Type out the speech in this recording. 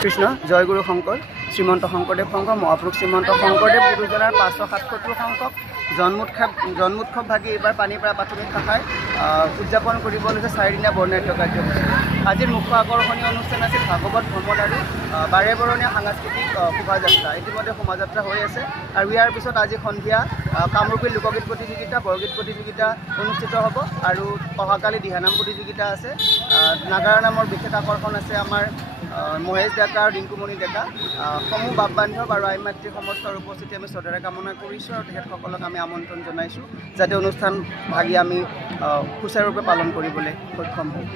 কৃষ্ণ জয়গুৰু শংকৰ শ্ৰীমন্ত শংকৰদেৱ সংঘ মহাপুৰুষ শ্ৰীমন্ত শংকৰদেৱ গুৰুজনাৰ 577 সংখ্যক জন্মোৎসৱ ভাগি এইবাৰ পানীপাৰা প্ৰাথমিক শাখাই উদযাপন কৰিব লৈছে 4 দিনীয়া বৰ্ণাঢ্য কাৰ্যসূচী। আজিৰ মুখ্য আকৰ্ষণীয় অনুষ্ঠান আছিল ভাগৱত ভ্ৰমণ আৰু বাৰেবৰণীয়া সাংস্কৃতিক শোভাযাত্ৰা। ইতিমধ্যে শোভাযাত্ৰা হৈ আছে আৰু ইয়াৰ পিছত আজি সন্ধিয়া কামৰূপী লোকগীত প্ৰতিযোগিতা বৰগীত প্ৰতিযোগিতা অনুষ্ঠিত হ'ব আৰু অহাকালি দিহানাম প্ৰতিযোগিতা আছে। নাগাৰা নামৰ বিশেষ আকৰ্ষণ আছে আমাৰ মহেশ ডেকা আৰু ৰিংকুমণি ডেকা সমূহ বাপ বান্ধৱ আৰু আই মাতৃ সমস্তৰ উপস্থিতি আমি শ্ৰদ্ধাৰে কামনা কৰিছোঁ আৰু তেখেতসকলক আমি আমন্ত্ৰণ জনাইছোঁ যাতে অনুষ্ঠান ভাগি আমি সুচাৰুৰূপে পালন কৰিবলৈ সক্ষম হওঁ।